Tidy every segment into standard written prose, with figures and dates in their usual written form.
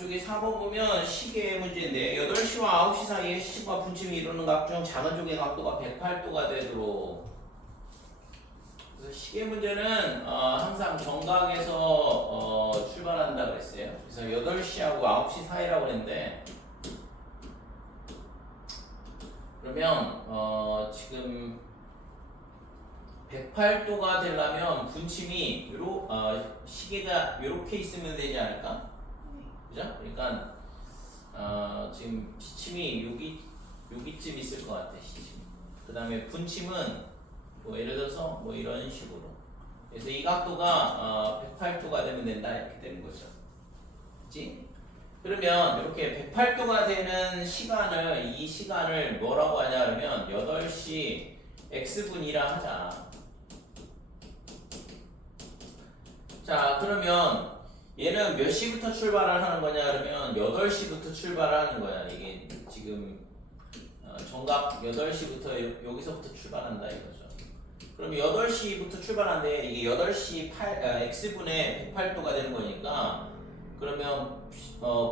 저쪽에 4번 보면 시계 문제인데 8시와 9시 사이에 시침과 분침이 이루는 각 중 작은 쪽의 각도가 108도가 되도록. 그래서 시계 문제는 항상 정각에서 출발한다 그랬어요. 그래서 8시하고 9시 사이라고 그랬는데 그러면 지금 108도가 되려면 분침이 시계가 이렇게 있으면 되지 않을까? 그죠? 그러니까 지금 시침이 여기쯤 있을 것 같아. 시침. 그 다음에 분침은 뭐 예를 들어서 뭐 이런 식으로. 그래서 이 각도가 108도가 되면 된다 이렇게 되는 거죠. 그렇지? 그러면 이렇게 108도가 되는 이 시간을 뭐라고 하냐 그러면 8시 x분이라 하자. 자, 그러면 얘는 몇 시부터 출발을 하는 거냐 그러면 8시부터 출발을 하는 거야. 이게 지금 정각 8시부터 여기서부터 출발한다 이거죠. 그럼 8시부터 출발하는데 이게 8시 x분의 108도가 되는 거니까 그러면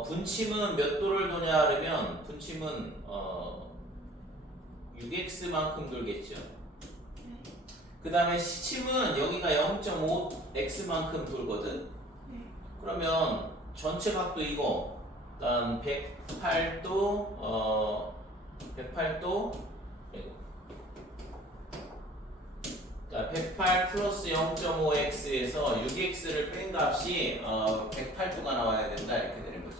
분침은 몇 도를 도냐 그러면 분침은 6x만큼 돌겠죠. 그 다음에 시침은 여기가 0.5x만큼 돌거든. 그러면 전체 각도 이거 일단 108도 108 플러스 0.5x에서 6x를 뺀 값이 108도가 나와야 된다 이렇게 되는 거지.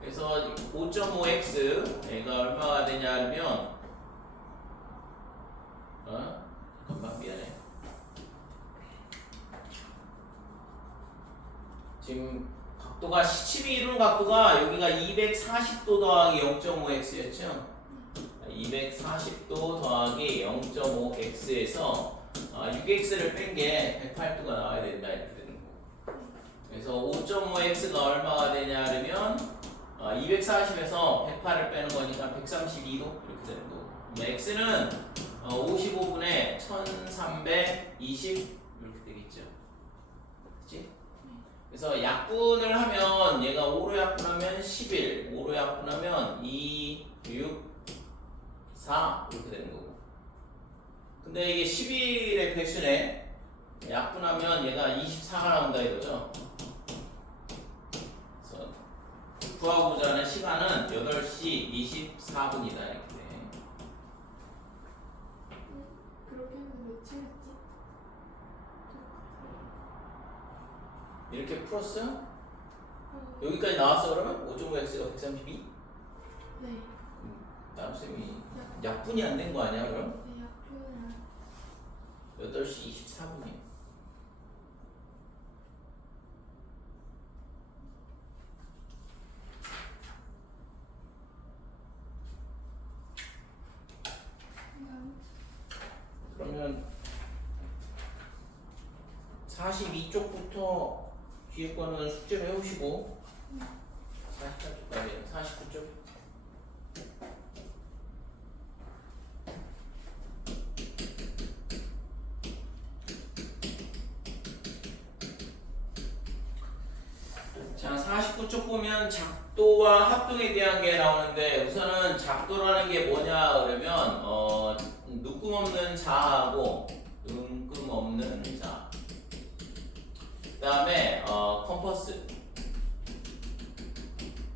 그래서 5.5x 얘가 얼마가 되냐면 잠깐만 미안해. 지금 각도가 시침이 이루는 각도가 여기가 240도 더하기 0.5x였죠. 240도 더하기 0.5x에서 6x를 뺀 게 108도가 나와야 된다 이렇게 되는 거. 그래서 5.5x가 얼마가 되냐 그러면 240에서 108을 빼는 거니까 132도 이렇게 되는 거고. x는 55분의 1320 이렇게 되겠죠. 그렇지? 그래서 약분을 하면 얘가 5로 약분하면 11, 5로 약분하면 2, 6, 4 이렇게 되는 거고. 근데 이게 11의 배수네. 약분하면 얘가 24가 나온다 이거죠. 그래서 구하고자 하는 시간은 8시 24분이다 이렇게 돼. 그렇게 하면 며칠이지? 이렇게 풀었어? 여기까지 나왔어 그러면? 5.5x가 132? 네. 다음 쌤이 약분이 안 된 거 아니야 그럼? 네, 약분은 8시 24분이야. 그러면 42쪽부터 뒤에 거는 숙제를 해오시고 44쪽까지 49쪽 자 49쪽 보면 작도와 합동에 대한 게 나오는데 우선은 작도라는 게 뭐냐 그러면 누금 없는 자하고 음금 없는 자 그 다음에 컴퍼스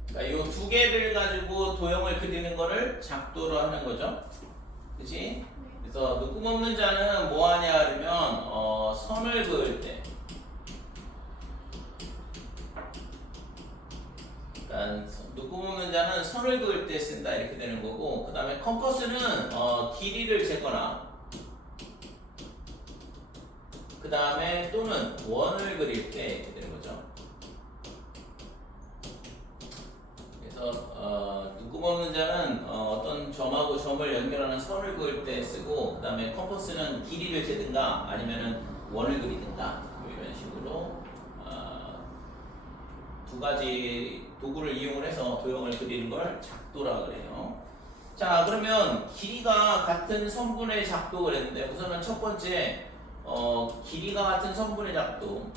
그러니까 이 두 개를 가지고 도형을 그리는 거를 작도로 하는 거죠. 그치? 그래서 누금 없는 자는 뭐 하냐 그러면 선을 그을 때 누금 없는 자는 선을 그을 때 쓴다 이렇게 되는 거고 그 다음에 컴퍼스는 길이를 재거나 그 다음에 또는 원을 그릴 때 이렇게 되는 거죠. 그래서 누금 없는 자는 어떤 점하고 점을 연결하는 선을 그을 때 쓰고 그 다음에 컴퍼스는 길이를 재든가 아니면은 원을 그리든가 뭐 이런 식으로 두 가지 도구를 이용을 해서 도형을 그리는 걸 작도라 그래요. 자 그러면 길이가 같은 선분의 작도 그랬는데 우선은 첫 번째 길이가 같은 선분의 작도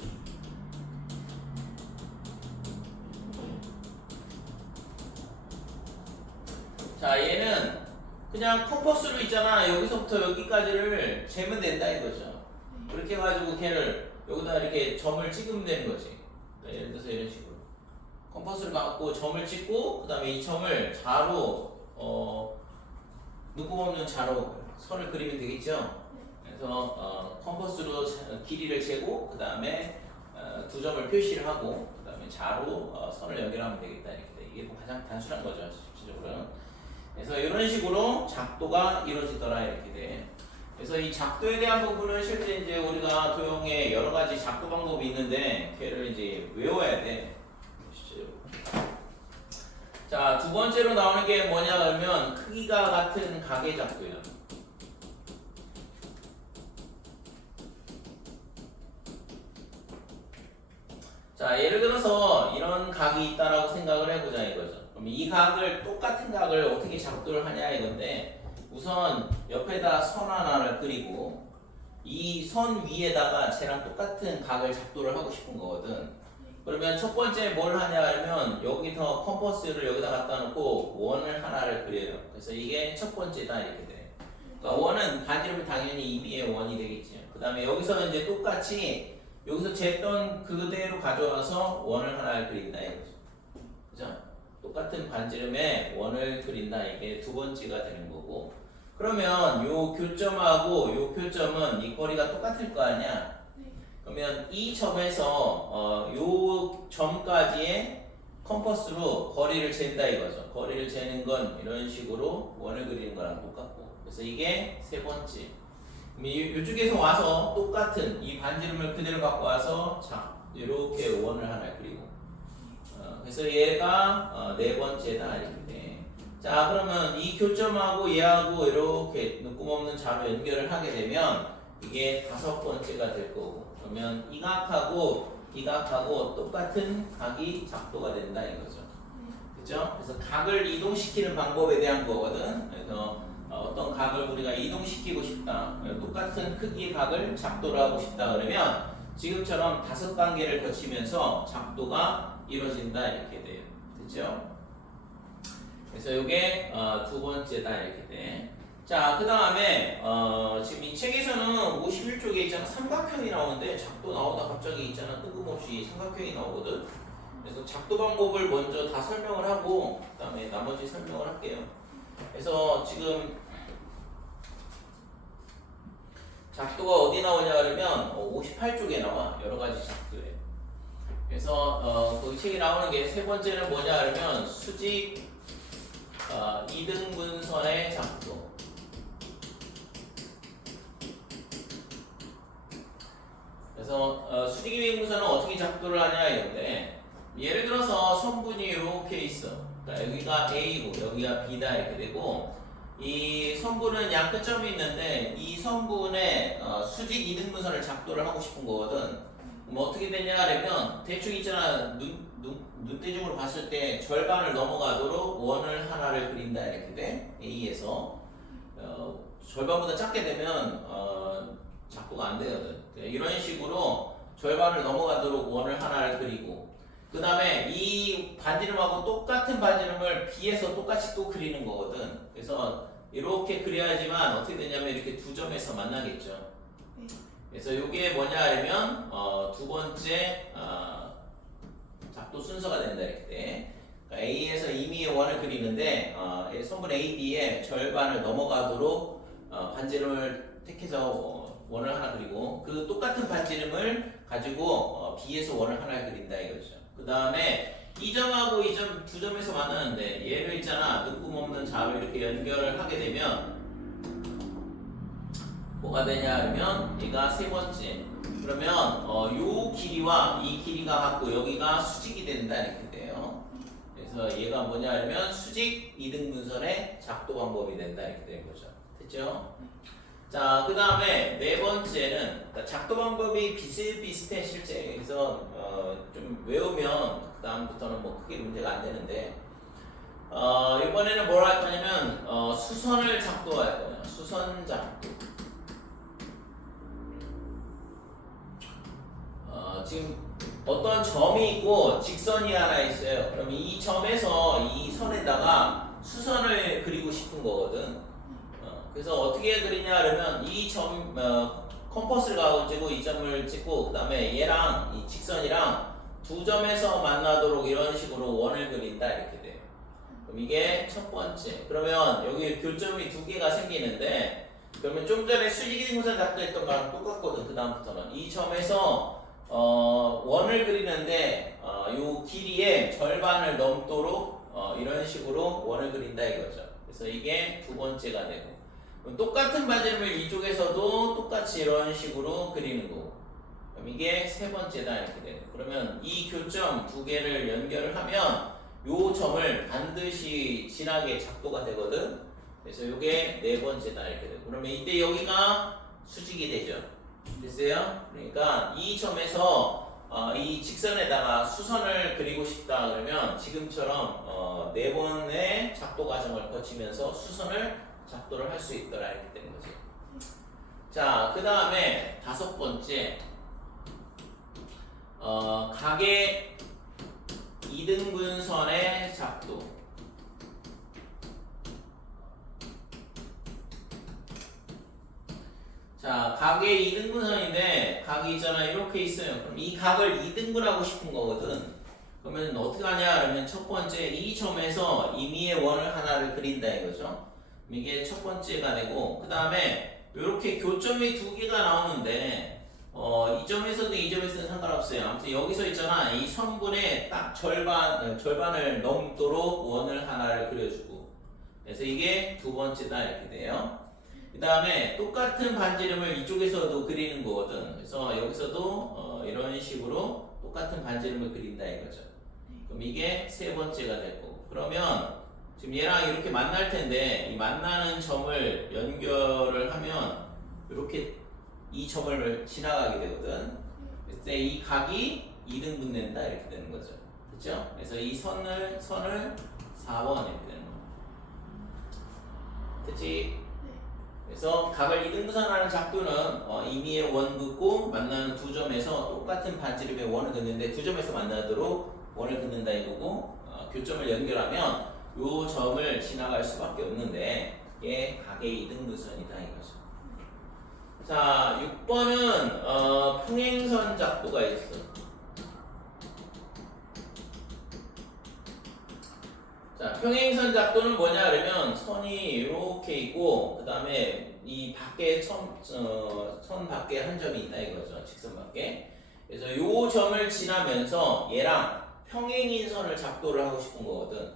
자, 얘는 그냥 컴퍼스로 있잖아. 여기서부터 여기까지를 재면 된다 이거죠. 그렇게 해가지고 걔를 여기다 이렇게 점을 찍으면 되는 거지. 그러니까 예를 들어서 이런 식으로 컴퍼스를 갖고 점을 찍고 그 다음에 이 점을 자로 눈곱 없는 자로 선을 그리면 되겠죠. 그래서 컴퍼스로 길이를 재고 그 다음에 두 점을 표시를 하고 그 다음에 자로 선을 연결하면 되겠다 이렇게 돼. 이게 뭐 가장 단순한 거죠 실질적으로는. 그래서 이런 식으로 작도가 이루어지더라 이렇게 돼. 그래서 이 작도에 대한 부분은 실제 이제 우리가 도형에 여러 가지 작도 방법이 있는데 걔를 이제 외워야 돼. 실제로. 자, 두 번째로 나오는 게 뭐냐 그러면 크기가 같은 각의 작도야. 자, 예를 들어서 이런 각이 있다라고 생각을 해보자 이거죠. 그럼 이 각을 똑같은 각을 어떻게 작도를 하냐 이건데 우선 옆에다 선 하나를 그리고 이 선 위에다가 쟤랑 똑같은 각을 작도를 하고 싶은 거거든. 그러면 첫 번째 뭘 하냐 하면 여기서 컴퍼스를 여기다 갖다 놓고 원을 하나를 그려요. 그래서 이게 첫 번째다 이렇게 돼. 그러니까 원은 반지름이 당연히 2B의 원이 되겠죠. 그 다음에 여기서 이제 똑같이 여기서 쟀던 그대로 가져와서 원을 하나를 그린다 이거죠. 그죠? 똑같은 반지름에 원을 그린다 이게 두 번째가 되는 거고. 그러면 요 교점하고 요 교점은 이 거리가 똑같을 거 아니야? 그러면 이 점에서 요 점까지의 컴퍼스로 거리를 잰다 이거죠. 거리를 재는 건 이런 식으로 원을 그리는 거랑 똑같고. 그래서 이게 세 번째. 이쪽에서 와서 똑같은 이 반지름을 그대로 갖고 와서 자 이렇게 원을 하나 그리고 그래서 얘가 네 번째다 이렇게 돼. 자 그러면 이 교점하고 얘하고 이렇게 눈금 없는 자로 연결을 하게 되면 이게 다섯 번째가 될 거고 그러면 이 각하고 이 각하고 똑같은 각이 작도가 된다 이거죠. 그죠? 그래서 각을 이동시키는 방법에 대한 거거든. 그래서 어떤 각을 우리가 이동시키고 싶다. 똑같은 크기의 각을 작도를 하고 싶다 그러면 지금처럼 다섯 단계를 거치면서 작도가 이루어진다 이렇게 돼요. 됐죠? 그래서 이게 두 번째다 이렇게 돼. 자, 그 다음에 지금 이 책에서는 51쪽에 있잖아 삼각형이 나오는데 작도 나오다 갑자기 있잖아 뜬금없이 삼각형이 나오거든. 그래서 작도 방법을 먼저 다 설명을 하고 그 다음에 나머지 설명을 할게요. 그래서 지금 작도가 어디 나오냐 그러면 58쪽에 나와 여러 가지 작도에. 그래서 그 책이 나오는 게 세 번째는 뭐냐 그러면 수직 이등분선의 작도. 그래서 수직 이등분선은 어떻게 작도를 하냐 이건데 예를 들어서 선분이 이렇게 있어. 그러니까 여기가 A고 여기가 B다 이렇게 되고 이 선분은 양 끝점이 있는데 이 선분의 수직 이등분선을 작도를 하고 싶은 거거든. 그럼 어떻게 되냐 하면 대충 있잖아 눈대중으로 봤을 때 절반을 넘어가도록 원을 하나를 그린다 이렇게 돼. A에서 절반보다 작게 되면 작도가 안 되거든. 이런 식으로 절반을 넘어가도록 원을 하나를 그리고 그 다음에 이 반지름하고 똑같은 반지름을 B에서 똑같이 또 그리는 거거든. 그래서 이렇게 그려야지만 어떻게 되냐면 이렇게 두 점에서 만나겠죠. 그래서 이게 뭐냐 하면 두 번째 작도 순서가 된다 이렇게 돼. 그러니까 A에서 임의의 원을 그리는데 선분 AB의 절반을 넘어가도록 반지름을 택해서 원을 하나 그리고 그 똑같은 반지름을 가지고 B에서 원을 하나 그린다 이거죠. 그 다음에 이 점하고 이 점 두 점에서 만나는데 얘를 있잖아 눈금 없는 자로 이렇게 연결을 하게 되면 뭐가 되냐 하면 얘가 세 번째. 그러면 요 길이와 이 길이가 같고 여기가 수직이 된다 이렇게 돼요. 그래서 얘가 뭐냐 하면 수직 이등분선의 작도 방법이 된다 이렇게 되는 거죠. 됐죠? 자, 그 다음에 네 번째는 작도 방법이 비슷비슷해 실제. 그래서 좀 외우면 그 다음부터는 뭐 크게 문제가 안 되는데 이번에는 뭘 할 거냐면 수선을 작도할 거예요. 수선 작도. 지금 어떤 점이 있고 직선이 하나 있어요. 그러면 이 점에서 이 선에다가 수선을 그리고 싶은 거거든. 그래서 어떻게 그리냐 그러면 이 점 컴퍼스를 가지고 이 점을 찍고 그다음에 얘랑 이 직선이랑 두 점에서 만나도록 이런 식으로 원을 그린다 이렇게 돼요. 그럼 이게 첫 번째. 그러면 여기 교점이 두 개가 생기는데 그러면 좀 전에 수직이등분선 작도했던 거랑 똑같거든. 그 다음부터는 이 점에서 원을 그리는데 요 길이의 절반을 넘도록 이런 식으로 원을 그린다 이거죠. 그래서 이게 두 번째가 되고 그럼 똑같은 반지름을 이쪽에서도 똑같이 이런 식으로 그리는 거고 그럼 이게 세 번째다 이렇게 되고 그러면 이 교점 두 개를 연결을 하면 요 점을 반드시 지나게 작도가 되거든. 그래서 이게 네 번째다 이렇게 되고 그러면 이때 여기가 수직이 되죠. 됐어요? 그러니까 이 점에서 이 직선에다가 수선을 그리고 싶다 그러면 지금처럼 네 번의 작도 과정을 거치면서 수선을 작도를 할 수 있더라 이렇게 되는 거지. 자, 그 다음에 다섯 번째 각의 이등분선의 작도. 자, 각의 이등분선인데 각이 있잖아 이렇게 있어요. 그럼 이 각을 이등분하고 싶은 거거든. 그러면 어떻게 하냐 그러면 첫 번째 이 점에서 임의의 원을 하나를 그린다 이거죠. 이게 첫 번째가 되고 그 다음에 이렇게 교점이 두 개가 나오는데 이 점에서도 이 점에서는 상관없어요. 아무튼 여기서 있잖아 이 선분의 딱 절반을 넘도록 원을 하나를 그려주고 그래서 이게 두 번째다 이렇게 돼요. 그 다음에 똑같은 반지름을 이쪽에서도 그리는 거거든. 그래서 여기서도 이런 식으로 똑같은 반지름을 그린다 이거죠. 그럼 이게 세 번째가 되고 그러면 지금 얘랑 이렇게 만날 텐데 이 만나는 점을 연결을 하면 이렇게 이 점을 지나가게 되거든. 그때 이 각이 2등분 된다 이렇게 되는 거죠. 그렇죠? 그래서 이 선을 4번 이렇게 되는 거야. 됐지? 그래서 각을 2등분선하는 작도는 임의의 원 긋고 만나는 두 점에서 똑같은 반지름의 원을 긋는데 두 점에서 만나도록 원을 긋는다 이거고 교점을 연결하면 요 점을 지나갈 수밖에 없는데 이게 각의 2등분선이다 이거죠. 자, 6번은 평행선 작도가 있어. 자, 평행선 작도는 뭐냐 그러면 선이 이렇게 있고 그 다음에 이 밖에 선 밖에 한 점이 있다 이거죠. 직선 밖에. 그래서 요 점을 지나면서 얘랑 평행인 선을 작도를 하고 싶은 거거든.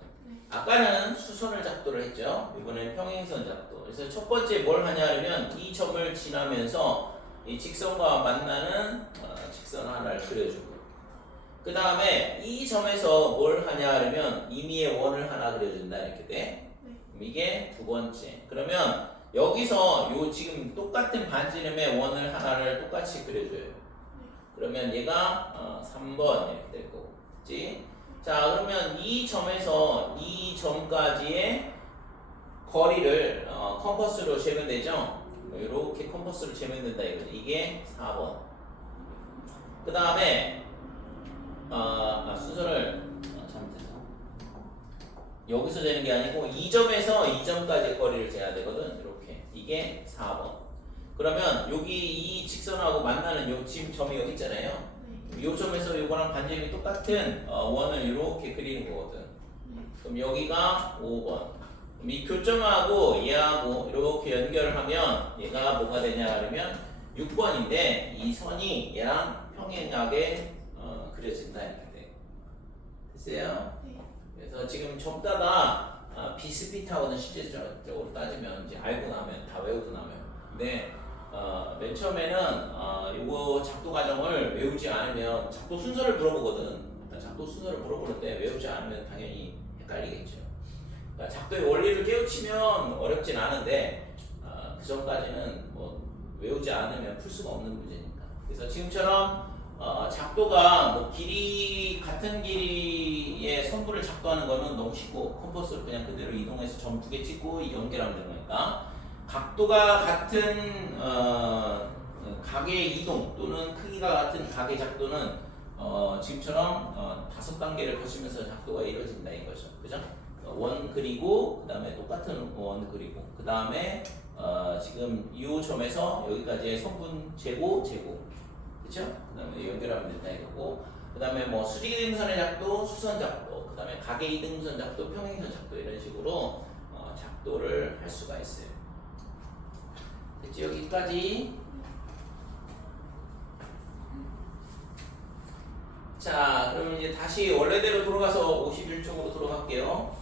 아까는 수선을 작도를 했죠. 이번엔 평행선 작도. 그래서 첫 번째 뭘 하냐 하면 이 점을 지나면서 이 직선과 만나는 직선 하나를 그려주고 그 다음에 이 점에서 뭘 하냐 하면 임의의 원을 하나 그려준다 이렇게 돼. 이게 두 번째. 그러면 여기서 요 지금 똑같은 반지름의 원을 하나를 똑같이 그려줘요. 그러면 얘가 3번 이렇게 될 거고, 그치? 자, 그러면 이 점에서 이 점까지의 거리를 컴퍼스로 재면 되죠? 이렇게 컴퍼스로 재면 된다 이거지. 이게 4번. 그 다음에 순서를 잘못해서 여기서 재는 게 아니고 이 점에서 이 점까지의 거리를 재야 되거든. 이렇게. 이게 4번. 그러면 여기 이 직선하고 만나는 요 점이 여기 있잖아요. 이 점에서 이거랑 반지름이 똑같은 원을 이렇게 그리는 거거든. 그럼 여기가 5번. 그럼 이 교점하고 얘하고 이렇게 연결을 하면 얘가 뭐가 되냐 그러면 6번인데 이 선이 얘랑 평행하게 그려진다 이렇게 돼. 됐어요? 그래서 지금 접다가 비슷비슷하거든. 실제적으로 따지면 이제 알고 나면 다 외우고 나면. 근데 맨 처음에는 요거 작도 과정을 외우지 않으면 작도 순서를 물어보거든. 작도 순서를 물어보는데 외우지 않으면 당연히 헷갈리겠죠. 그러니까 작도의 원리를 깨우치면 어렵진 않은데 그 전까지는 뭐 외우지 않으면 풀 수가 없는 문제니까. 그래서 지금처럼 작도가 뭐 같은 길이의 선분을 작도하는 거는 너무 쉽고 컴퍼스로 그냥 그대로 이동해서 점 두 개 찍고 연결하면 되는 거니까. 각도가 같은 각의 이동 또는 크기가 같은 각의 작도는 지금처럼 5단계를 거치면서 작도가 이루어진다 이거죠. 그죠? 원 그리고 그 다음에 똑같은 원 그리고 그 다음에 지금 이 점에서 여기까지의 성분 제고 그쵸? 그 다음에 연결하면 된다 이거고 그 다음에 뭐 수직이등선의 작도, 수선 작도 그 다음에 가계이등선 작도, 평행선 작도 이런 식으로 작도를 할 수가 있어요. 됐지? 여기까지. 자, 그러면 이제 다시 원래대로 돌아가서 51쪽으로 돌아갈게요.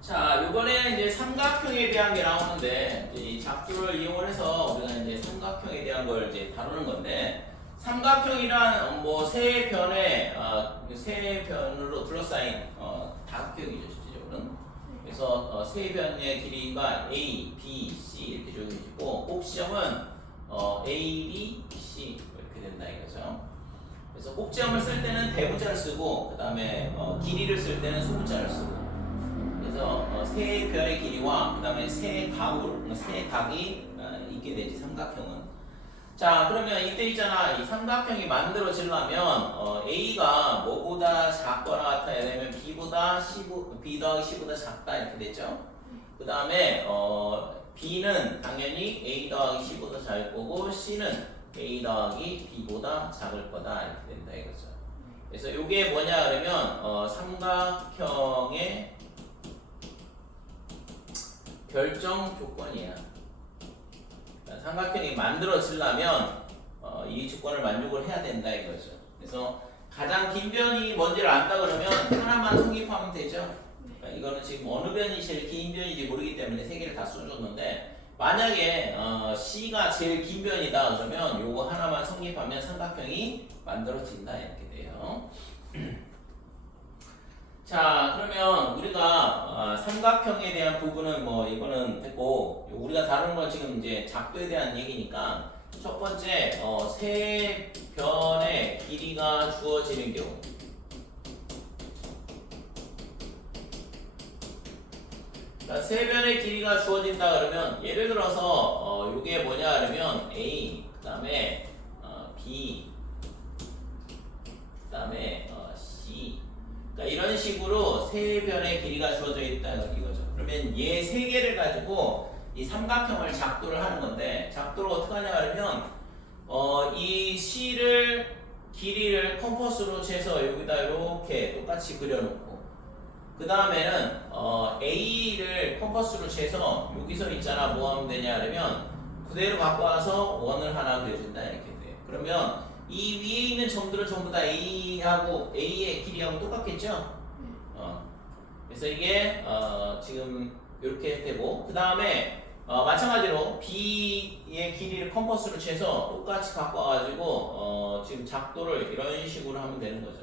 자, 요번에 이제 삼각형에 대한 게 나오는데, 이제 이 작도를 이용해서 우리가 이제 삼각형에 대한 걸 이제 다루는 건데, 삼각형이란 뭐 세 변에, 세 변으로 둘러싸인 다각형이죠, 실질적으로는. 그래서 세 변의 길이가 A, B, C 이렇게 조용해지고, 꼭지점은 A, B, C 이렇게 된다 이거죠. 그래서 꼭지점을 쓸 때는 대문자를 쓰고, 그 다음에 길이를 쓸 때는 소문자를 쓰고. 그래서 세 변의 길이와 그 다음에 세 각이 있게 되지 삼각형은. 자, 그러면 이때 있잖아, 이 삼각형이 만들어지려면 A가 뭐보다 작거나 같아야 되면 B 더하기 C보다 작다 이렇게 됐죠. 그 다음에 B는 당연히 A 더하기 C보다 작을 거고 C는 A 더하기 B보다 작을 거다 이렇게 된다 이거죠. 그래서 이게 뭐냐 그러면 삼각형의 결정 조건이야. 그러니까 삼각형이 만들어지려면 이 조건을 만족을 해야 된다 이거죠. 그래서 가장 긴 변이 뭔지를 안다 그러면 하나만 성립하면 되죠. 그러니까 이거는 지금 어느 변이 제일 긴 변인지 모르기 때문에 세 개를 다 써줬는데 만약에 C가 제일 긴 변이다 그러면 요거 하나만 성립하면 삼각형이 만들어진다 이렇게 돼요. 자, 그러면 우리가 삼각형에 대한 부분은 뭐 이거는 됐고 우리가 다루는 건 지금 이제 작도에 대한 얘기니까 첫 번째 세 변의 길이가 주어지는 경우 그러니까 세 변의 길이가 주어진다 그러면 예를 들어서 이게 뭐냐 그러면 A 그 다음에 B 그 다음에 C 그러니까 이런 식으로 세 변의 길이가 주어져 있다는 이거죠. 그러면 얘 세 개를 가지고 이 삼각형을 작도를 하는 건데 작도를 어떻게 하냐 하면 이 C를 길이를 컴퍼스로 재서 여기다 이렇게 똑같이 그려놓고 그 다음에는 A를 컴퍼스로 재서 여기서 있잖아 뭐 하면 되냐 하면 그대로 갖고 와서 원을 하나 그려준다 이렇게 돼. 그러면 이 위에 있는 점들은 전부 다 A하고 A의 길이하고 똑같겠죠? 그래서 이게 지금 이렇게 되고 그 다음에 마찬가지로 B의 길이를 컴퍼스로 재서 똑같이 갖고 와가지고 지금 작도를 이런 식으로 하면 되는 거죠.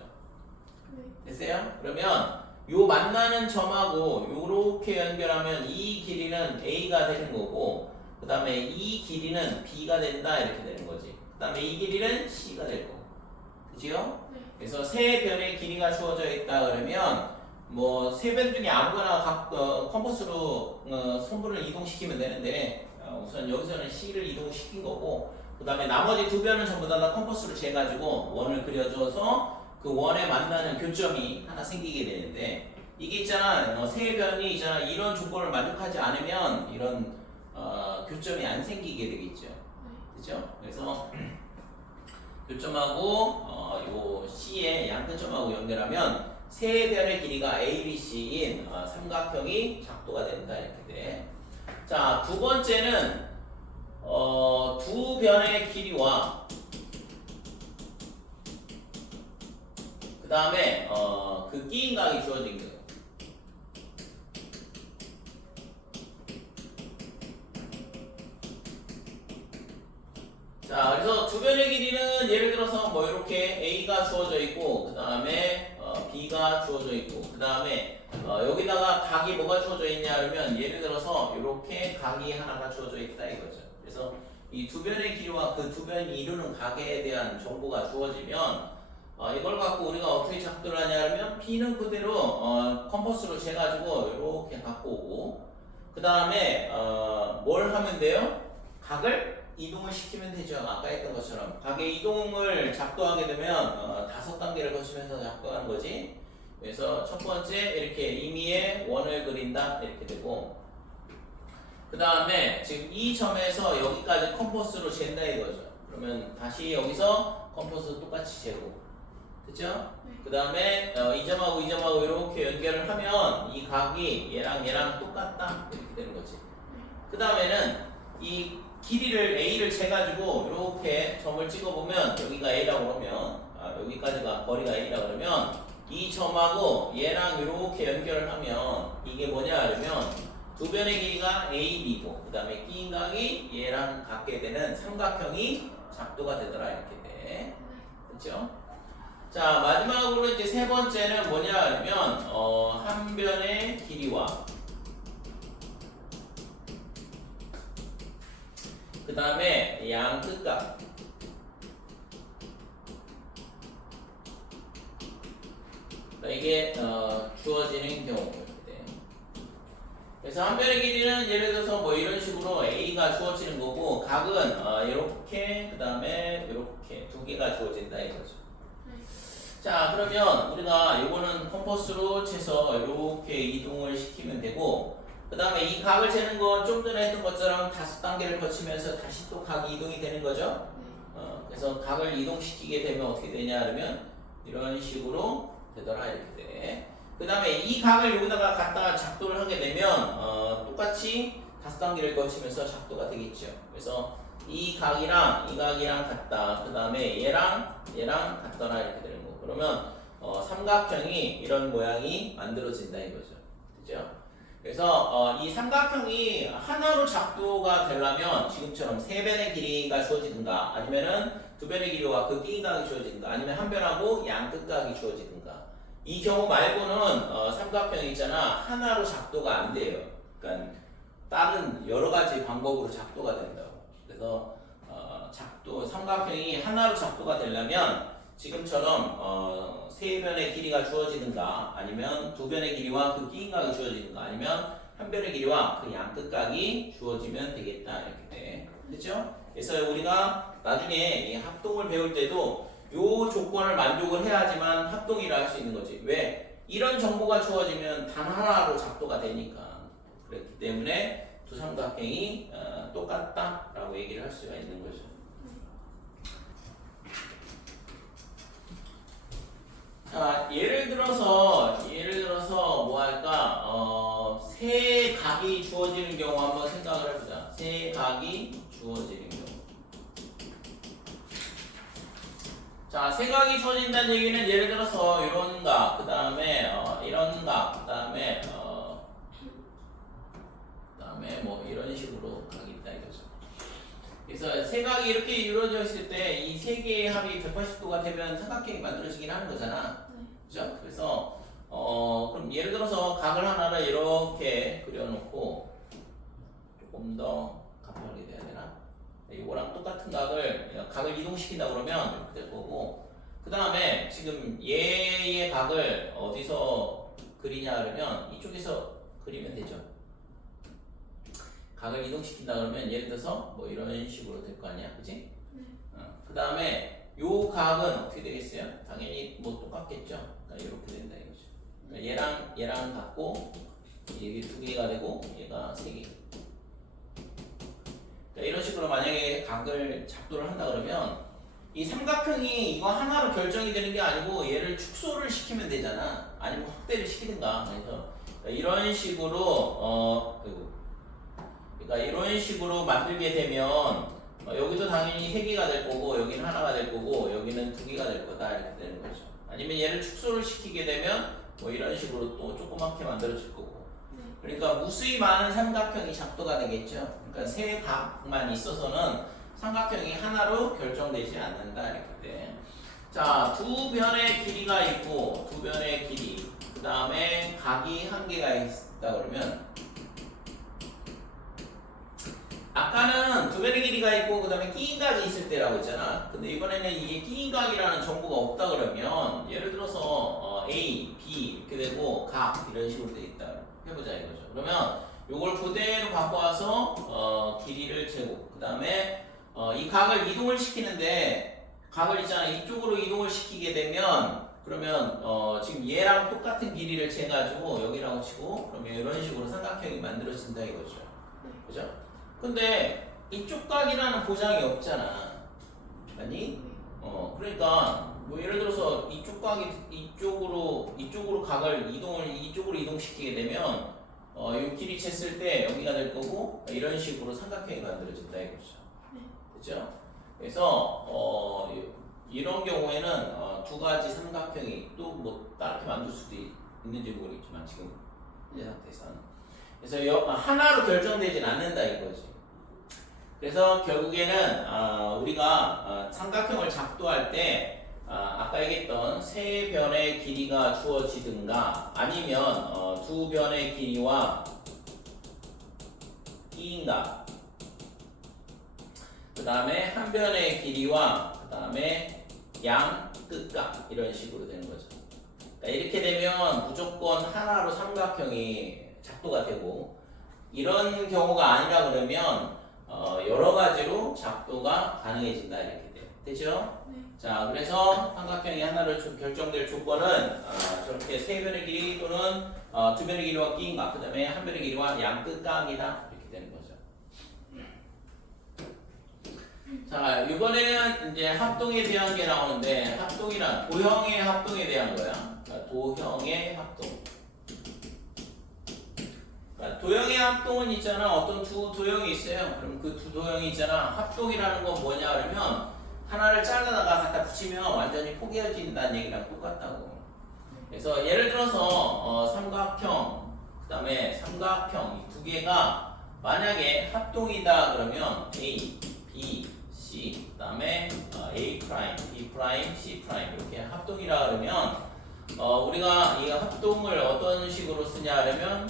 됐어요? 그러면 요 만나는 점하고 요렇게 연결하면 이 길이는 A가 되는 거고 그 다음에 이 길이는 B가 된다 이렇게 되는 거지. 그 다음에 이 길이는 C가 될 거고 그치요? 그래서 세 변의 길이가 주어져 있다 그러면 뭐 세 변 중에 아무거나 컴퍼스로 선분을 이동시키면 되는데 우선 여기서는 C를 이동시킨 거고 그 다음에 나머지 두 변은 전부 다 컴퍼스로 재가지고 원을 그려줘서 그 원에 만나는 교점이 하나 생기게 되는데 이게 있잖아 세 변이 있잖아 이런 조건을 만족하지 않으면 이런 교점이 안 생기게 되겠죠. 그죠? 그래서 교점하고 요 C의 양끝점하고 연결하면 세 변의 길이가 A, B, C인 삼각형이 작도가 된다 이렇게 돼. 자, 두 번째는 두 변의 길이와 그 다음에 그 끼인 각이 주어진 거예요. 자, 그래서 두 변의 길이는 예를 들어서 뭐 이렇게 A가 주어져 있고 그 다음에 B가 주어져 있고 그 다음에 여기다가 각이 뭐가 주어져 있냐 그러면 예를 들어서 이렇게 각이 하나가 주어져 있다 이거죠. 그래서 이 두 변의 길이와 그 두 변이 이루는 각에 대한 정보가 주어지면 이걸 갖고 우리가 어떻게 작도를 하냐 하면 B는 그대로 컴퍼스로 재가지고 이렇게 갖고 오고 그 다음에 뭘 하면 돼요? 각을 이동을 시키면 되죠. 아까 했던 것처럼 각의 이동을 작도하게 되면 5단계를 거치면서 작도하는 거지. 그래서 첫 번째 이렇게 임의의 원을 그린다 이렇게 되고, 그 다음에 지금 이 점에서 여기까지 컴퍼스로 잰다 이거죠. 그러면 다시 여기서 컴퍼스 똑같이 재고, 그죠? 그 다음에 이 점하고 이 점하고 이렇게 연결을 하면 이 각이 얘랑 똑같다 이렇게 되는 거지. 그 다음에는 이 길이를 A를 재가지고 이렇게 점을 찍어보면 여기가 A라고 그러면 여기까지가 거리가 A라고 그러면 이 점하고 얘랑 이렇게 연결을 하면 이게 뭐냐 그러면 두 변의 길이가 AB고 그 다음에 끼인 각이 얘랑 같게 되는 삼각형이 작도가 되더라 이렇게 돼. 그렇죠? 자 마지막으로 이제 세 번째는 뭐냐 하면 한 변의 길이와 그 다음에 양 끝각 이게 주어지는 경우. 그래서 한 변의 길이는 예를 들어서 뭐 이런 식으로 A가 주어지는 거고 각은 이렇게 그 다음에 이렇게 두 개가 주어진다 이거죠. 자 그러면 우리가 이거는 컴퍼스로 채서 이렇게 이동을 시키면 되고 그 다음에 이 각을 재는 건 좀 전에 했던 것처럼 5단계를 거치면서 다시 또 각이 이동이 되는 거죠. 그래서 각을 이동시키게 되면 어떻게 되냐 하면 이런 식으로 되더라 이렇게 돼. 그 다음에 이 각을 여기다가 갖다가 작도를 하게 되면 똑같이 5단계를 거치면서 작도가 되겠죠. 그래서 이 각이랑 이 각이랑 같다. 그 다음에 얘랑 같더라 이렇게 되는 거. 그러면 삼각형이 이런 모양이 만들어진다 이거죠. 그죠? 그래서 이 삼각형이 하나로 작도가 되려면 지금처럼 3변의 길이가 주어지든가 아니면은 2변의 길이와 그 끼인 각이 주어지든가 아니면 한 변하고 양 끝각이 주어지든가 이 경우 말고는 삼각형이 있잖아 하나로 작도가 안 돼요. 그러니까 다른 여러 가지 방법으로 작도가 된다고. 그래서 삼각형이 하나로 작도가 되려면 지금처럼 3변의 길이가 주어지든가 아니면 2변의 길이와 그 끼인 각이 주어지든가 아니면 한 변의 길이와 그 양 끝각이 주어지면 되겠다 이렇게 돼. 그렇죠? 그래서 우리가 나중에 이 합동을 배울 때도 요 조건을 만족을 해야지만 합동이라 할 수 있는 거지. 왜? 이런 정보가 주어지면 단 하나로 작도가 되니까. 그렇기 때문에 두 삼각형이 똑같다라고 얘기를 할 수가 있는 거죠. 자, 예를 들어서 뭐 할까? 세 각이 주어지는 경우 한번 생각을 해보자. 세 각이 주어지는 경우. 자, 세 각이 주어진다는 얘기는 예를 들어서 이런 각, 그 다음에 이런 각, 그 다음에 뭐 이런 식으로 각이 있다 이거죠. 그래서 세 각이 이렇게 이루어져 있을 때 이 세 개의 합이 180도가 되면 삼각형이 만들어지긴 하는 거잖아. 그죠? 그래서 그럼 예를 들어서 각을 하나를 이렇게 그려놓고 조금 더 가파르게 돼야 되나? 이거랑 똑같은 각을 이동시킨다 그러면 이렇게 될 거고 그 다음에 지금 얘의 각을 어디서 그리냐 그러면 이쪽에서 그리면 되죠. 각을 이동시킨다 그러면 예를 들어서 뭐 이런 식으로 될 거 아니야, 그치? 그 다음에 요 각은 어떻게 되겠어요? 당연히 뭐 똑같겠죠. 그러니까 이렇게 된다 이거죠. 그러니까 얘랑 같고 이게 2개가 되고 얘가 3개. 그러니까 이런 식으로 만약에 각을 작도를 한다 그러면 이 삼각형이 이거 하나로 결정이 되는 게 아니고 얘를 축소를 시키면 되잖아. 아니면 확대를 시키든가. 그래서 이런 식으로 그러니까 이런 식으로 만들게 되면 여기도 당연히 3개가 될 거고 여기는 하나가 될 거고 여기는 2개가 될 거다 이렇게 되는 거죠. 아니면 얘를 축소를 시키게 되면 뭐 이런 식으로 또 조그맣게 만들어질 거고. 그러니까 무수히 많은 삼각형이 작도가 되겠죠. 그러니까 세 각만 있어서는 삼각형이 하나로 결정되지 않는다 이렇게 돼. 자, 2변의 길이가 있고 2변의 길이 그 다음에 각이 1개가 있다 그러면 아까는 2변의 길이가 있고 그 다음에 끼인 각이 있을 때라고 했잖아. 근데 이번에는 이게 끼인 각이라는 정보가 없다 그러면 예를 들어서 A, B 이렇게 되고 각 이런 식으로 돼 있다 해보자 이거죠. 그러면 요걸 그대로 갖고 와서 길이를 재고 그 다음에 이 각을 이동을 시키는데 각을 있잖아 이쪽으로 이동을 시키게 되면 그러면 지금 얘랑 똑같은 길이를 재가지고 여기라고 치고 그러면 이런 식으로 삼각형이 만들어진다 이거죠. 그죠? 근데 이쪽 각이라는 보장이 없잖아. 아니? 그러니까 뭐 예를 들어서 이쪽 각이 이쪽으로 각을 이쪽으로 이동시키게 되면 이 길이 쟀을 때 여기가 될 거고 이런 식으로 삼각형이 만들어진다 이거죠. 그죠? 그래서 이런 경우에는 두 가지 삼각형이 또 뭐 다르게 만들 수도 있는지 모르겠지만 지금 현재 상태에서는 그래서 하나로 결정되진 않는다 이거지. 그래서 결국에는 우리가 삼각형을 작도할 때 아까 얘기했던 세 변의 길이가 주어지든가 아니면 두 변의 길이와 끼인가 그 다음에 한 변의 길이와 그 다음에 양 끝각 이런 식으로 되는 거죠. 그러니까 이렇게 되면 무조건 하나로 삼각형이 작도가 되고 이런 경우가 아니라 그러면 여러 가지로 작도가 가능해진다 이렇게 돼요. 되죠? 네. 자, 그래서 삼각형이 하나로 결정될 조건은 저렇게 세 변의 길이 또는 두 변의 길이와 끼인각, 그 다음에 한 변의 길이와 양 끝각이다 이렇게 되는 거죠. 자, 이번에는 이제 합동에 대한 게 나오는데 합동이란 도형의 합동에 대한 거야. 자, 도형의 합동. 도형의 합동은 있잖아. 어떤 두 도형이 있어요. 그럼 그 두 도형이 있잖아. 합동이라는 건 뭐냐 그러면 하나를 잘라다가 갖다 붙이면 완전히 포개어진다는 얘기랑 똑같다고. 그래서 예를 들어서 삼각형, 그 다음에 삼각형 이 두 개가 만약에 합동이다 그러면 A, B, C, 그 다음에 A 프라임, B 프라임, C 프라임 이렇게 합동이라 그러면 우리가 이 합동을 어떤 식으로 쓰냐 하려면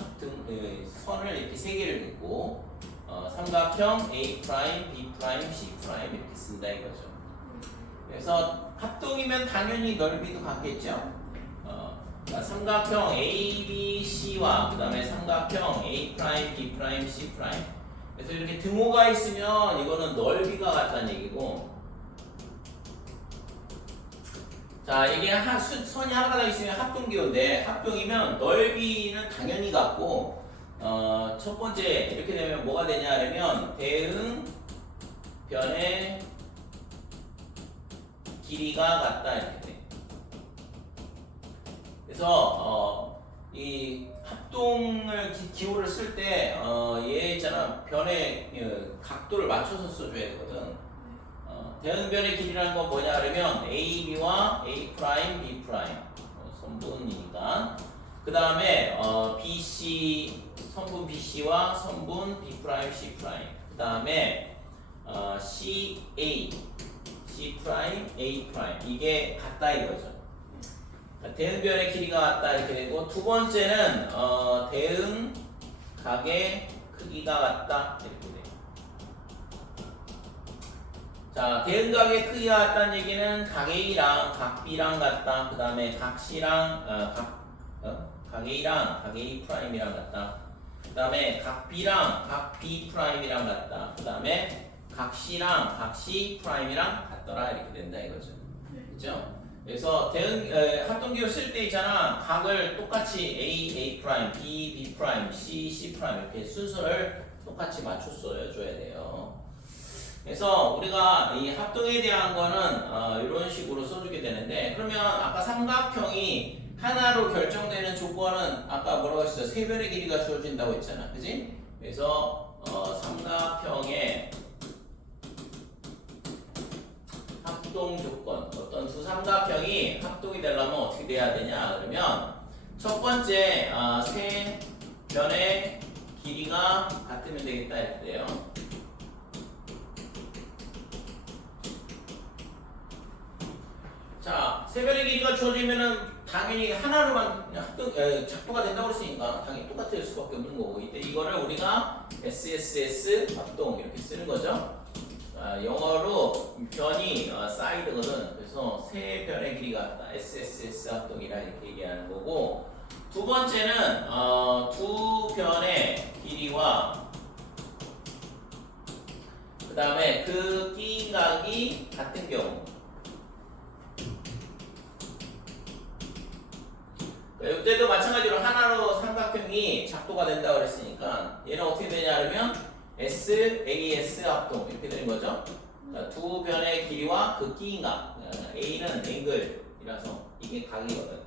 선을 이렇게 세 개를 긋고 삼각형 A 프라임, B 프라임, C 프라임 이렇게 쓴다 이거죠. 그래서 합동이면 당연히 넓이도 같겠죠. 그러니까 삼각형 A, B, C와 그 다음에 삼각형 A 프라임, B 프라임, C 프라임. 그래서 이렇게 등호가 있으면 이거는 넓이가 같다는 얘기고. 자, 이게 선이 하나가 더 있으면 합동기호인데 합동이면 넓이는 당연히 같고 첫 번째 이렇게 되면 뭐가 되냐 하면 대응 변의 길이가 같다 이렇게 돼. 그래서 이 합동을 기호를 쓸 때 얘 있잖아 변의 각도를 맞춰서 써줘야 되거든. 대응변의 길이라는 건 뭐냐 그러면 A, B와 A 프라임, B 프라임 선분이니까 그 다음에 BC 선분 BC와 선분 B 프라임, C 프라임 그 다음에 CA, C 프라임, A 프라임 이게 같다 이거죠. 대응변의 길이가 같다 이렇게 되고 두 번째는 대응 각의 크기가 같다 이렇게 돼요. 자, 대응각의 크기가 같다는 얘기는 각 A랑 각 B랑 같다. 그 다음에 각 C랑 각 A랑 각 A 프라임이랑 같다. 그 다음에 각 B랑 각 B 프라임이랑 같다. 그 다음에 각 C랑 각 C 프라임이랑 같더라 이렇게 된다 이거죠. 그죠? 그래서 합동기호 쓸 때 있잖아. 각을 똑같이 A, A 프라임, B, B 프라임, C, C 프라임 이렇게 순서를 똑같이 맞춰 써줘야 돼요. 그래서 우리가 이 합동에 대한 거는 이런 식으로 써주게 되는데 그러면 아까 삼각형이 하나로 결정되는 조건은 아까 뭐라고 했어요? 세 변의 길이가 주어진다고 했잖아. 그지? 그래서 삼각형의 합동 조건 어떤 두 삼각형이 합동이 되려면 어떻게 돼야 되냐 그러면 첫 번째 세 변의 길이가 같으면 되겠다 이렇게 돼요. 자, 세 변의 길이가 주어지면은 당연히 하나로만 작도가 된다고 했으니까 당연히 똑같을 수밖에 없는 거고 이때 이거를 우리가 SSS 합동 이렇게 쓰는 거죠. 영어로 변이 사이드거든. 그래서 세 변의 길이가 같다. SSS 합동이라 이렇게 얘기하는 거고 두 번째는 두 변의 길이와 그 그 다음에 그 끼각이 같은 경우. 이때도 마찬가지로 하나로 삼각형이 작도가 된다고 그랬으니까 얘는 어떻게 되냐 그러면 SAS 합동 이렇게 되는 거죠. 그러니까 두 변의 길이와 그 끼인각. A는 앵글이라서 이게 각이거든.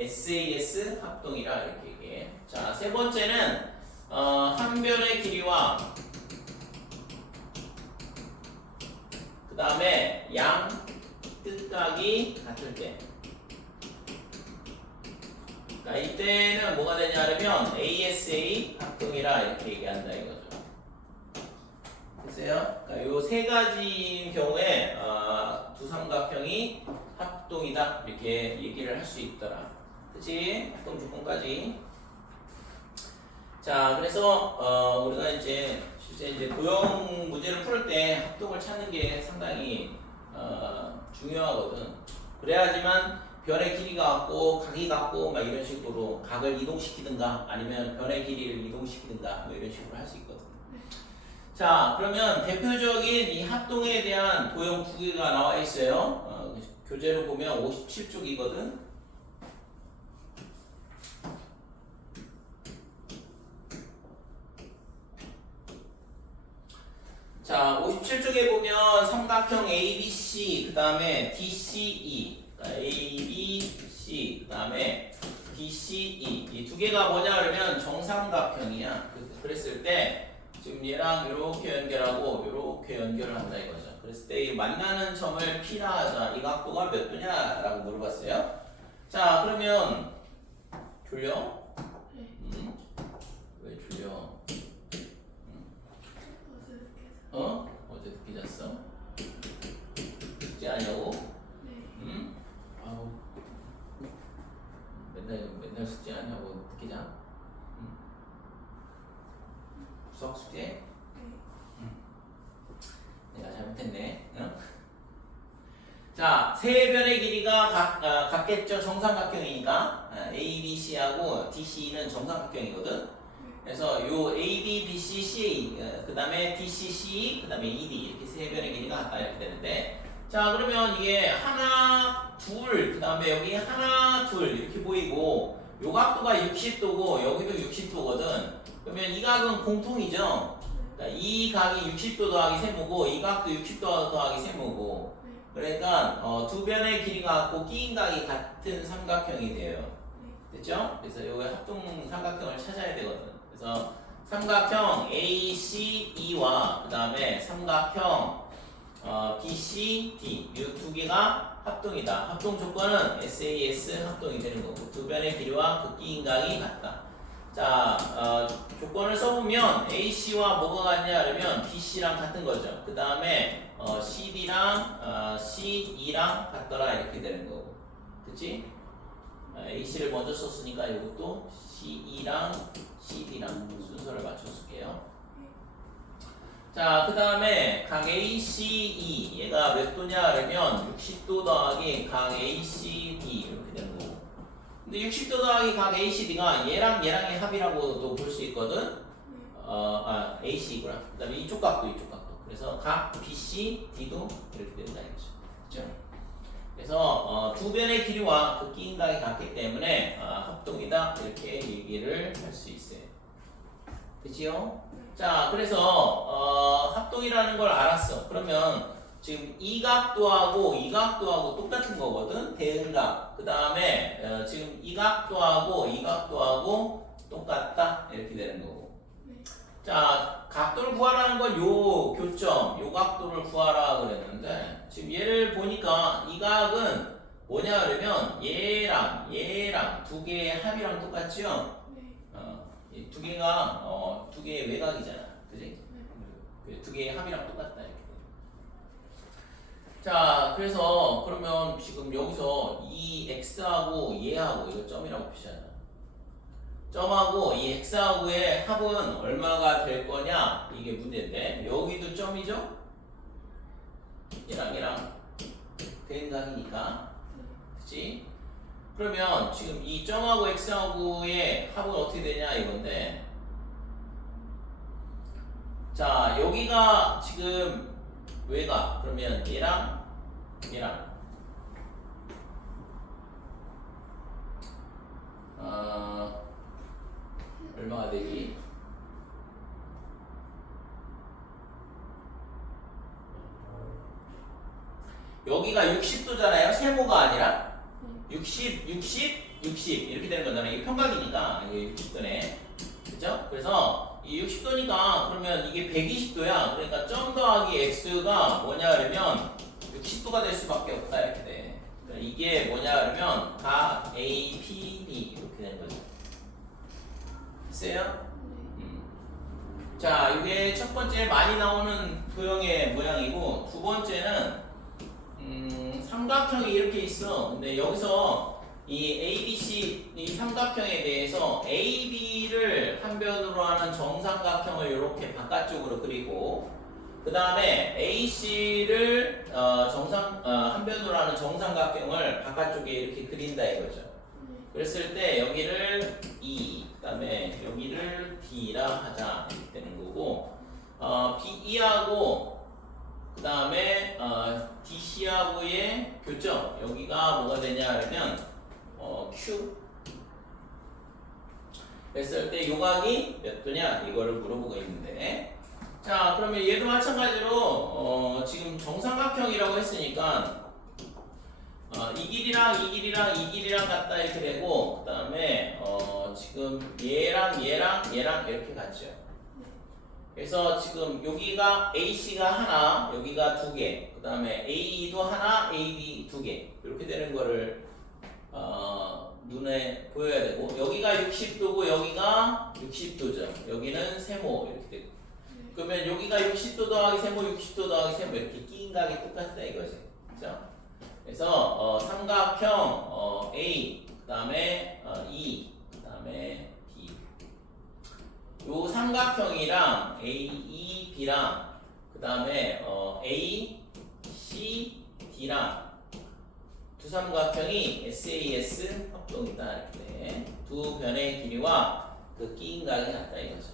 SAS 합동이라 이렇게 얘기해. 자, 세 번째는 한 변의 길이와 그 다음에 양 끝각이 같을 때. 그러니까 이때는 뭐가 되냐면 ASA 합동이라 이렇게 얘기한다 이거죠. 됐어요? 그러니까 요 세 가지인 경우에 두 삼각형이 합동이다 이렇게 얘기를 할 수 있더라. 그치? 합동 조건까지. 자, 그래서 우리가 이제 실제 이제 도형 문제를 풀 때 합동을 찾는 게 상당히 중요하거든. 그래야지만 변의 길이가 같고 각이 같고 막 이런 식으로 각을 이동시키든가 아니면 변의 길이를 이동시키든가 뭐 이런 식으로 할 수 있거든. 자, 그러면 대표적인 이 합동에 대한 도형 두 개가 나와 있어요. 교재로 보면 57쪽이거든. 자, 57쪽에 보면 삼각형 ABC, 그 다음에 DCE, ABC, 그 다음에 DCE 이 두 개가 뭐냐 그러면 정삼각형이야. 그랬을 때 지금 얘랑 이렇게 연결하고 이렇게 연결을 한다 이거죠. 그랬을 때 이 만나는 점을 P라 하자. 이 각도가 몇 도냐라고 물어봤어요. 자, 그러면 졸려? 네. 왜 졸려? 어제 어제 늦게 잤어? 숙제 하냐고? 네. 응? 아우 맨날 숙제 하냐고 늦게 자? 응? 수학 숙제? 네. 내가 잘못했네. 응? 자, 세 변의 길이가 같겠죠. 정삼각형이니까 A, B, C하고 DC는 정삼각형이거든. 그래서 요 A, B, B, C, C, 그 다음에 D, C, C, 그 다음에 E, D 이렇게 세 변의 길이가 같다 이렇게 되는데, 자, 그러면 이게 하나, 둘, 그 다음에 여기 하나, 둘 이렇게 보이고 요 각도가 60도고 여기도 60도거든. 그러면 이 각은 공통이죠. 그러니까 이 각이 60도 더하기 세모고 이 각도 60도 더하기 세모고, 그러니까 두 변의 길이가 같고 끼인 각이 같은 삼각형이 돼요. 됐죠? 그래서 여기 합동 삼각형을 찾아야 되거든. 그래서 삼각형 ACE와 그 다음에 삼각형 BCD 이 두 개가 합동이다. 합동 조건은 SAS 합동이 되는 거고 두 변의 길이와 그 끼인 각이 같다. 자, 조건을 써보면 AC와 뭐가 같냐 그러면 BC랑 같은 거죠. 그 다음에 CD랑 CE랑 같더라 이렇게 되는 거고, 그치? AC를 먼저 썼으니까 이것도 CE랑 CD랑 순서를 맞춰줄게요. 자, 그 다음에 각 ACE 얘가 몇 도냐 그러면 60도 더하기 각 ACD 이렇게 되는 거고, 근데 60도 더하기 각 ACD가 얘랑 얘랑의 합이라고도 볼 수 있거든. AC구나. 그 다음에 이쪽 각도 이쪽 각도. 그래서 각 BC, D도 이렇게 된다 이거죠. 그렇죠? 그래서 두 변의 길이와 그 끼인 각이 같기 때문에 합동이다 이렇게 얘기를 할 수 있어요. 그치요? 자, 그래서 합동이라는 걸 알았어. 그러면 지금 이 각도하고 이 각도하고 똑같은 거거든. 대응각. 그 다음에 지금 이 각도하고 이 각도하고 똑같다 이렇게 되는 거고. 자, 각도를 구하라는 건 요 교점, 요 각도를 구하라 그랬는데 지금 얘를 보니까 이 각은 뭐냐 그러면 얘랑 얘랑 두 개의 합이랑 똑같죠? 이 두 개가 두 개의 외곽이잖아, 그지? 두 개의 합이랑 똑같다 이렇게. 자, 그래서 그러면 지금 여기서 이 x하고 얘하고 이거 점이라고 표시하자. 점하고 이 x하고의 합은 얼마가 될 거냐 이게 문제인데 여기도 점이죠? 얘랑 대응각이니까, 그치? 그러면 지금 이 점하고 x하고의 합은 어떻게 되냐 이건데, 자, 여기가 지금 왜가? 그러면 얘랑 얼마가 되기? 여기가 60도잖아요. 세모가 아니라 60 이렇게 되는 거잖아요. 이게 평각이니까 이게 60도네. 그죠? 그래서 이 60도니까 그러면 이게 120도야. 그러니까 점 더하기 x가 뭐냐 그러면 60도가 될 수밖에 없다 이렇게 돼. 그러니까 이게 뭐냐 그러면 각 A, P, B 이렇게 되는 거죠. 됐어요? 자, 이게 첫 번째 많이 나오는 도형의 모양이고 두 번째는 삼각형이 이렇게 있어. 근데 여기서 이 ABC 이 삼각형에 대해서 AB를 한 변으로 하는 정삼각형을 이렇게 바깥쪽으로 그리고 그 다음에 AC를 한 변으로 하는 정삼각형을 바깥쪽에 이렇게 그린다 이거죠. 그랬을 때 여기를 E, 그 다음에 여기를 D라 하자 이렇게 되는 거고 BE하고 그 다음에 DC하고의 교점 여기가 뭐가 되냐 그러면 Q 그랬을 때 요각이 몇 도냐 이거를 물어보고 있는데 자 그러면 얘도 마찬가지로 지금 정삼각형이라고 했으니까 이 길이랑 같다 이렇게 되고 그 다음에 지금 얘랑 이렇게 같죠. 그래서 지금 여기가 AC가 하나, 여기가 두 개, 그 다음에 AE도 하나, AB 두 개 이렇게 되는 거를 눈에 보여야 되고 여기가 60도고 여기가 60도죠. 여기는 세모 이렇게 되고 그러면 여기가 60도 더하기 세모, 60도 더하기 세모 이렇게 끼인 각이 똑같다 이거지. 그죠? 그래서 삼각형 A, 그 다음에 E, 그 다음에 B 요 삼각형이랑 AEB랑 그 다음에 ACD랑 두 삼각형이 SAS 합동이다 이렇게 두 변의 길이와 그 끼인 각이 같다 이거죠.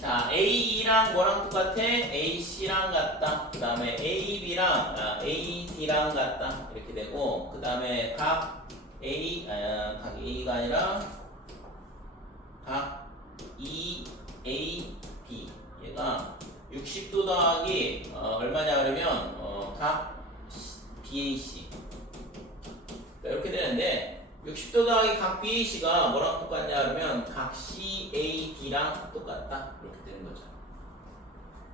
자 AE랑 뭐랑 똑같아? AC랑 같다. 그 다음에 AB랑 AD랑 같다 이렇게 되고 그 다음에 각 A가 아니라 각 EAB 얘가 60도 더하기 얼마냐 그러면 각 BAC 이렇게 되는데 60도 더하기 각 BAC가 뭐랑 똑같냐 그러면 각 CAD랑 똑같다 이렇게 되는 거죠.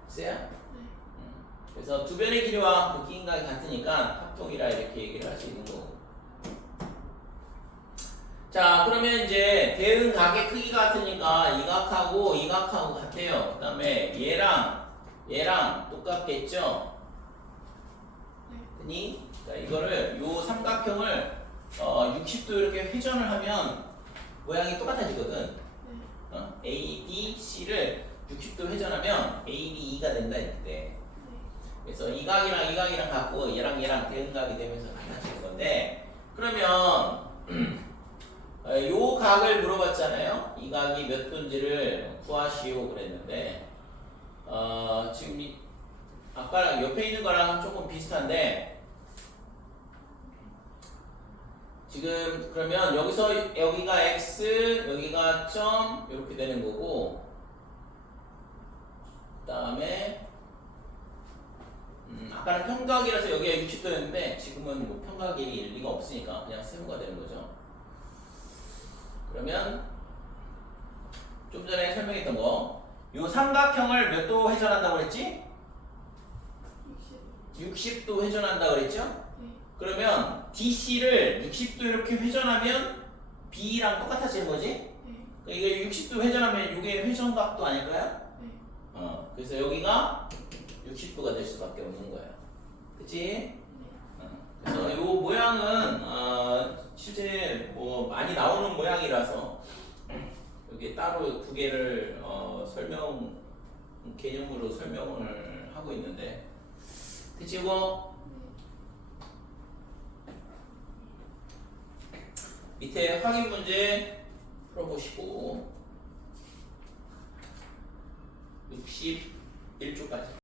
됐어요? 그래서 두 변의 길이와 그 끼인 각이 같으니까 합동이라 이렇게 얘기를 할 수 있는 거고. 자 그러면 이제 대응 각의 크기가 같으니까 이 각하고 이 각하고 같아요. 그 다음에 얘랑 똑같겠죠? 그니 이거를 요 삼각형을 60도 이렇게 회전을 하면 모양이 똑같아지거든. A, B, C를 60도 회전하면 A, B, E가 된다 이때. 그래서 이 각이랑 같고 얘랑 대응각이 되면서 같아지는 건데 그러면 요 각을 물어봤잖아요. 이 각이 몇 도인지를 구하시오 그랬는데 지금 아까랑 옆에 있는 거랑 조금 비슷한데 지금 그러면 여기가 x 여기가 점 이렇게 되는 거고 그 다음에 아까는 평각이라서 여기가 60도였는데 지금은 뭐 평각이 일리가 없으니까 그냥 세모가 되는 거죠. 그러면 좀 전에 설명했던 거 요 삼각형을 몇 도 회전한다고 그랬지? 60도 회전한다고 그랬죠? 그러면 DC를 60도 이렇게 회전하면 B랑 똑같아지는 거지? 그러니까 이게 60도 회전하면 이게 회전각도 아닐까요? 그래서 여기가 60도가 될 수밖에 없는 거예요. 그치? 그래서 이 모양은 실제 뭐 많이 나오는 모양이라서 여기 따로 두 개를 개념으로 설명을 하고 있는데 그치 뭐 밑에 확인 문제 풀어보시고 60 1조까지.